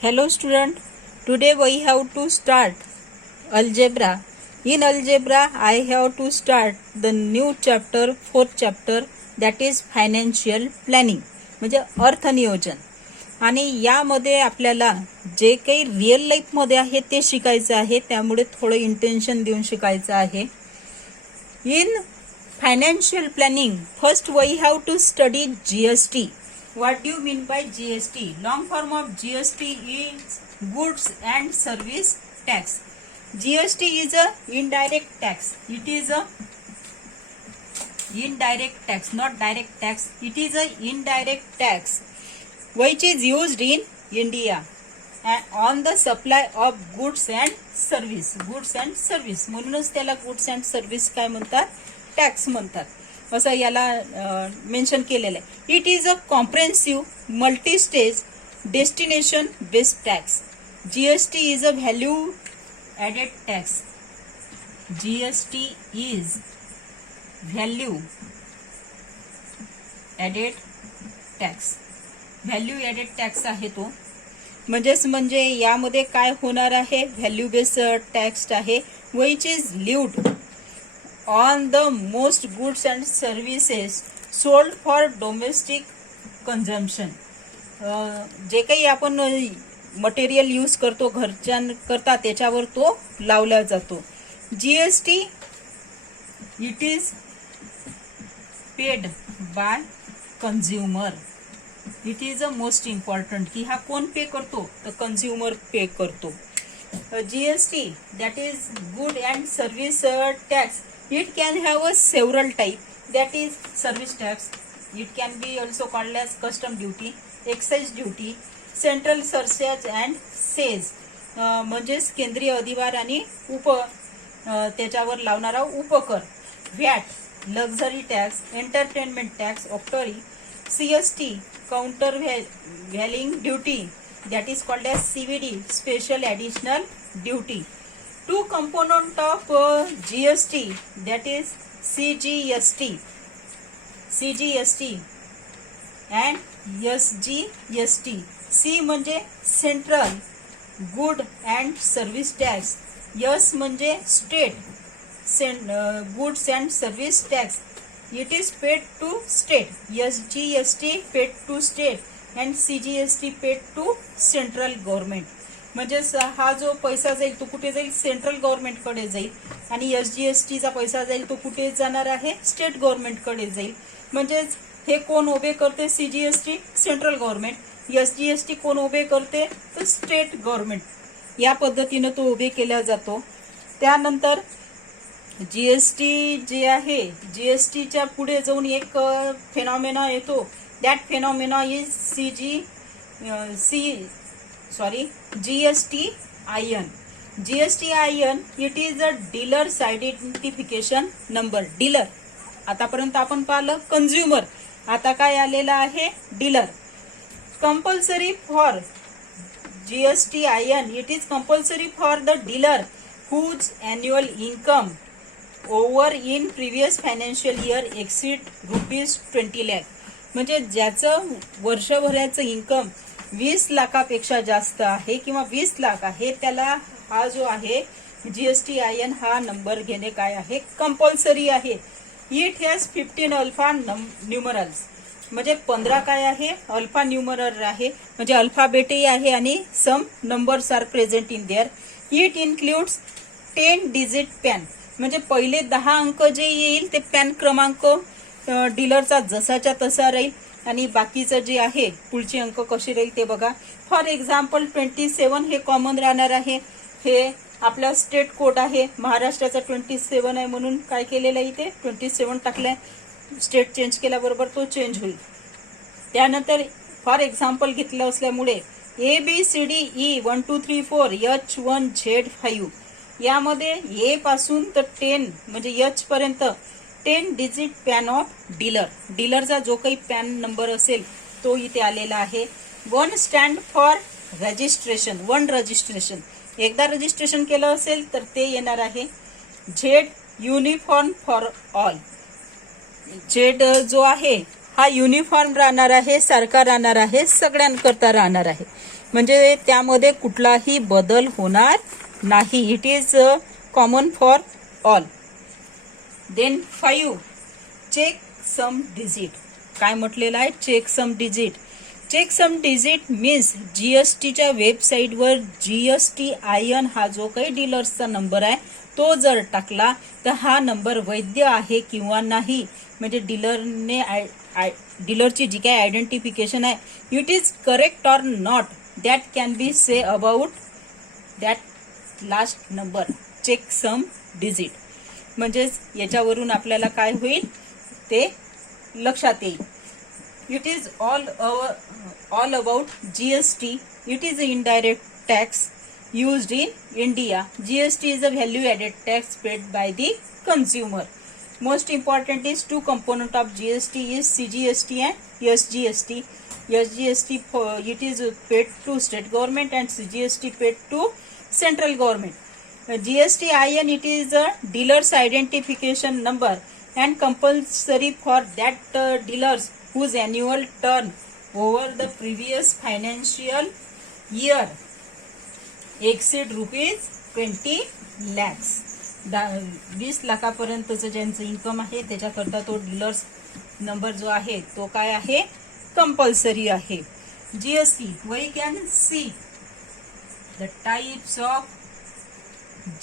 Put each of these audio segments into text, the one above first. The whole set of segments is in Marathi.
Hello student, today we have to start algebra. In algebra I have to start the new chapter, fourth chapter, that is financial planning म्हणजे अर्थनियोजन. आणि यामध्ये आपल्याला जे काही रिअल लाईफमध्ये आहे ते शिकायचं आहे, त्यामुळे थोडं इंटेन्शन देऊन शिकायचं आहे. In financial planning, first we have to study GST. What do you mean by GST? Long form of GST is Goods and Service Tax. GST is a indirect tax. It is a indirect tax, not direct tax. It is a indirect tax which is used in India and on the supply of goods and service. Goods and service म्हणूनच त्याला goods and service काय म्हणतात, टॅक्स म्हणतात, असं याला मेन्शन केलेलं आहे. It is a comprehensive multi stage destination based tax. GST is a value added tax. GST is value added tax. Value added tax आहे तो. म्हणजे यामध्ये काय होणार आहे, व्हॅल्यू बेस्ड टॅक्स आहे which is lived on the most goods and services sold for domestic consumption. जे काही आपण मटेरियल यूज करतो घरच्या करता त्याच्यावर तो लावला जातो. GST it is paid by consumer. It is a most important की हा कोण पे करतो, तर कंझ्युमर पे करतो. GST that is good and service tax. It can have a several type, that is service tax. It can be also called as custom duty, excise duty, central surcharge and cess. म्हणजेच केंद्रीय अधिभार आणि त्याच्यावर लावणारा उपकर. VAT, luxury tax, entertainment tax, octroi, CST, countervailing duty, that is called as CVD, special additional duty. Two component of GST, that is CGST and SGST. C म्हणजे central good and service tax. S म्हणजे state goods and service tax. It is paid to state. SGST paid to state and CGST paid to central government. म्हणजे हा जो पैसा जाईल तो कुठे जाईल, सेंट्रल गव्हर्नमेंटकडे जाईल. आणि SGSTचा पैसा जाईल तो कुठे जाणार आहे, स्टेट गव्हर्नमेंटकडे जाईल. म्हणजेच हे कोण उभे करते, CGST सेंट्रल गव्हर्नमेंट. SGST कोण उभे करते, तर स्टेट गव्हर्नमेंट. या पद्धतीनं तो उभे केला जातो. त्यानंतर GST जे आहे, GSTच्या पुढे जाऊन एक फेनॉमेना येतो. That phenomena is GSTIN. GSTIN it is a dealer's identification number. Dealer आतापर्यंत आपण पाहिलं कंझ्युमर, आता काय आलेलं आहे, dealer. Compulsory for GSTIN, it is compulsory for the dealer whose annual income over in previous financial year exceed ₹20 lakh. म्हणजे ज्याचं वर्षभराचं इन्कम 20 लाखापेक्षा जास्त आहे किंवा 20 लाख आहे, त्याला हा जो आहे GSTIN हा नंबर घेणे काय आहे, कंपल्सरी आहे. It has 15 alpha numerals. म्हणजे 15 काय आहे, अल्फा न्यूमरल आहे. म्हणजे अल्फाबेटही आहे आणि some numbers are present in there. It includes 10 digit PAN. म्हणजे पहिले 10 अंक जे येईल ते पॅन क्रमांक डीलरचा जसाच्या तसा राहील आणि बाकीचं जे आहे पुढचे अंक कसे राहील ते बघा. फॉर एक्झाम्पल 27 हे कॉमन राहणार आहे. हे आपला स्टेट कोड आहे, महाराष्ट्राचा 27 आहे म्हणून काय केलेलं आहे, इथे 27 टाकलंय. स्टेट चेंज केल्याबरोबर तो चेंज होईल. त्यानंतर फॉर एक्झाम्पल घेतलं असल्यामुळे ABCDE 1 2 3 4 H1Z5 यामध्ये A पासून तर 10 म्हणजे H पर्यंत 10 डिजिट पॅन ऑफ डीलर. डीलरचा जो काही पॅन नंबर असेल तो इथे आलेला आहे. 1 स्टँड फॉर रजिस्ट्रेशन. 1 रजिस्ट्रेशन, एकदा रजिस्ट्रेशन केलं असेल तर ते येणार आहे. Z uniform for all. Z जो आहे हा युनिफॉर्म राहणार आहे, सारखा राहणार आहे, सगळ्यांकरता राहणार आहे. म्हणजे त्यामध्ये कुठलाही बदल होणार नाही. It is common for all. Then 5 check sum digit. काय म्हटलेलं आहे? Check sum digit. Check sum digit means जीएसटीच्या वेबसाईटवर GSTIN हा जो काही डीलर्सचा नंबर आहे तो जर टाकला तर हा नंबर वैध आहे किंवा नाही, म्हणजे डीलरची जी काही आयडेंटिफिकेशन आहे it is correct or not, that can be say about that last number. Check sum digit म्हणजेच याच्यावरून आपल्याला काय होईल ते लक्षात येईल. It is all about GST. It is indirect tax used in India. GST is a value added tax paid by the consumer. Most important is two component of GST is CGST and SGST. SGST it is paid to state government and CGST paid to central government. GSTIN it is a dealer's identification number and compulsory for that dealers whose annual turn over the previous financial year exceed rupees 20 lakhs. 20 लाखापर्यंतचं ज्यांचं इन्कम आहे त्याच्याकरता तो डीलर्स नंबर जो आहे तो काय आहे? कंपल्सरी आहे. GST we can see the types of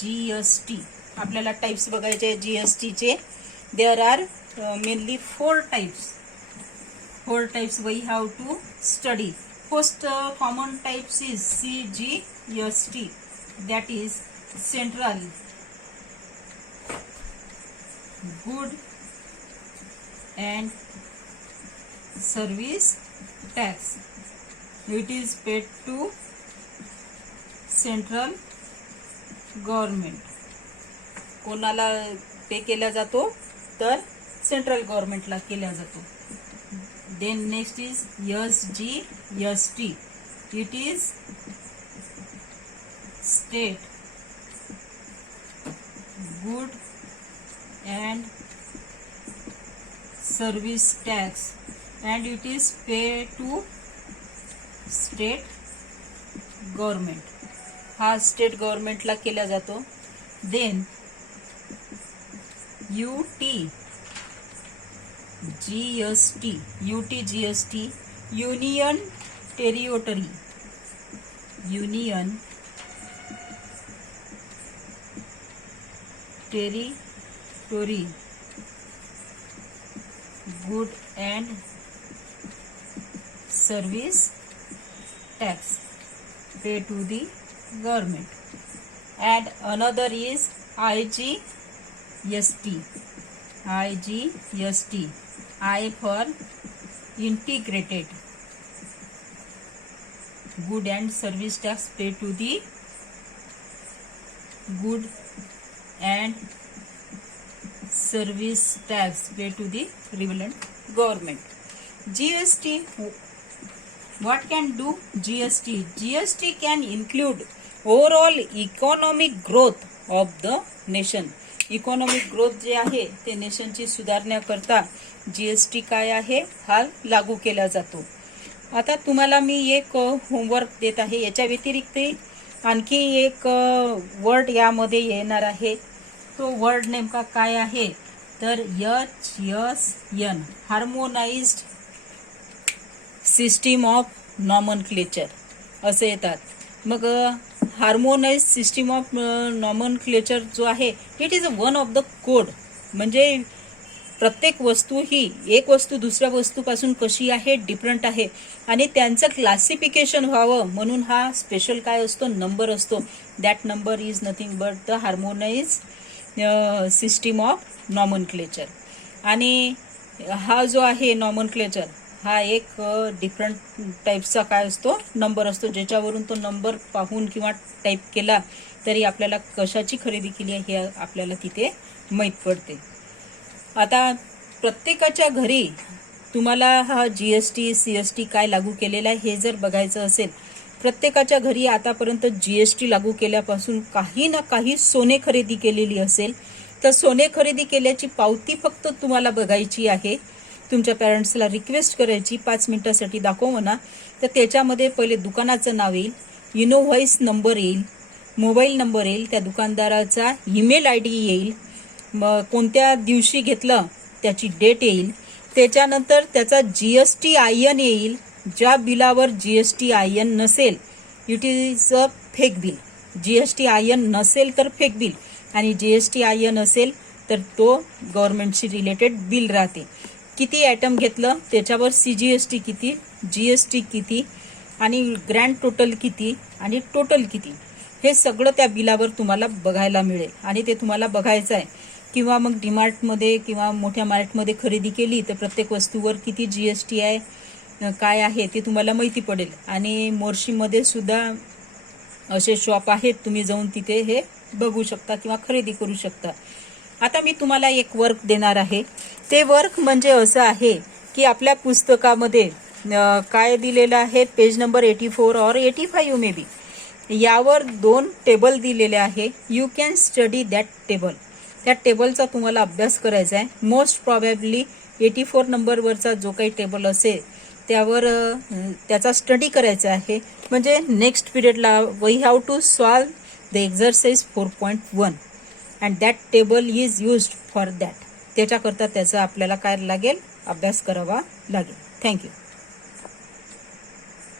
GST. आपल्याला टाइप्स बघायचे GST चे. There are mainly 4 types. 4 types we have to study. First common types is CGST, that is Central Good and Service Tax. It is paid to central government. कोणाला पे केला जातो? तर सेंट्रल गव्हर्नमेंटला केला जातो. Then next is SGST. It is State Good and Service Tax and it is paid to state government. हा स्टेट गव्हर्नमेंटला केला जातो. Then UTGST Union Territory Good and Service Tax pay to the government. And another is IGST. I for integrated good and service tax pay to the good and service tax pay to the relevant government. GST, what can do GST? GST can include overall economic growth of the nation. Economic growth जे आहे ते नेशनची सुधारण्याकरता GST काय आहे हा लागू केला जातो. आता तुम्हाला मी एक होमवर्क देत आहे. याच्या व्यतिरिक्त आणखी एक वर्ड यामध्ये येणार आहे. तो वर्ड नेमका काय आहे तर HSN harmonised system of nomenclature असे येतात. मग हार्मोनाइज सिस्टीम ऑफ नॉमनक्लेचर जो आहे it is one of the code. म्हणजे प्रत्येक वस्तू ही एक वस्तू दुसऱ्या वस्तूपासून कशी आहे डिफरंट आहे आणि त्यांचं क्लासिफिकेशन व्हावं म्हणून हा स्पेशल काय असतो नंबर असतो. That number is nothing but the harmonise system of nomenclature. आणि हा जो आहे नॉमनक्लेचर हा एक डिफरंट टाईपचा काय असतो नंबर असतो, ज्याच्यावरून तो नंबर पाहून किंवा टाईप केला तरी आपल्याला कशाची खरेदी केली आहे हे आपल्याला तिथे माहीत पडते. आता प्रत्येकाच्या घरी तुम्हाला हा GST CST काय लागू केलेला आहे हे जर बघायचं असेल, प्रत्येकाच्या घरी आतापर्यंत GST लागू केल्यापासून काही ना काही सोने खरेदी केलेली असेल तर सोने खरेदी केल्याची पावती फक्त तुम्हाला बघायची आहे. तुमच्या पॅरेंट्सला रिक्वेस्ट करायची 5 मिनिटासाठी दाखव म्हणा तर त्याच्यामध्ये पहिले दुकानाचं नाव येईल, इनोव्हाइस नंबर येईल, मोबाईल नंबर येईल, त्या दुकानदाराचा ईमेल आय डी येईल, मग कोणत्या दिवशी घेतलं त्याची डेट येईल, त्याच्यानंतर त्याचा GSTIN येईल. ज्या बिलावर GSTIN नसेल it is a fake bill. GSTIN नसेल तर फेक बिल, आणि GSTIN असेल तर तो गव्हर्नमेंटशी रिलेटेड बिल राहते. किती आयटम घेतलं त्याच्यावर CGST किती, GST किती, आणि ग्रँड टोटल किती, आणि टोटल किती, हे सगळं त्या बिलावर तुम्हाला बघायला मिळेल. आणि ते तुम्हाला बघायचं आहे. किंवा मग डीमार्टमध्ये किंवा मोठ्या मार्टमध्ये खरेदी केली तर प्रत्येक वस्तूवर किती GST आहे, काय आहे ते तुम्हाला माहिती पडेल. आणि मोर्शीमध्ये सुद्धा असे शॉप आहेत, तुम्ही जाऊन तिथे हे बघू शकता किंवा खरेदी करू शकता. आता मी तुम्हाला एक वर्क देणार आहे. ते वर्क म्हणजे असं आहे की आपल्या पुस्तकामध्ये काय दिलेलं आहे, पेज नंबर 84 और 85 मे बी, यावर 2 टेबल दिलेले आहे. You can study that table. त्या टेबलचा तुम्हाला अभ्यास करायचा आहे. मोस्ट प्रॉबॅबली 84 नंबरवरचा जो काही टेबल असेल त्यावर त्याचा स्टडी करायचा आहे. म्हणजे नेक्स्ट पिरियडला we have to solve the exercise 4.1 and that table is used for that. त्याच्याकरता त्याचा आपल्याला काय लागेल, अभ्यास करावा लागेल. थँक्यू.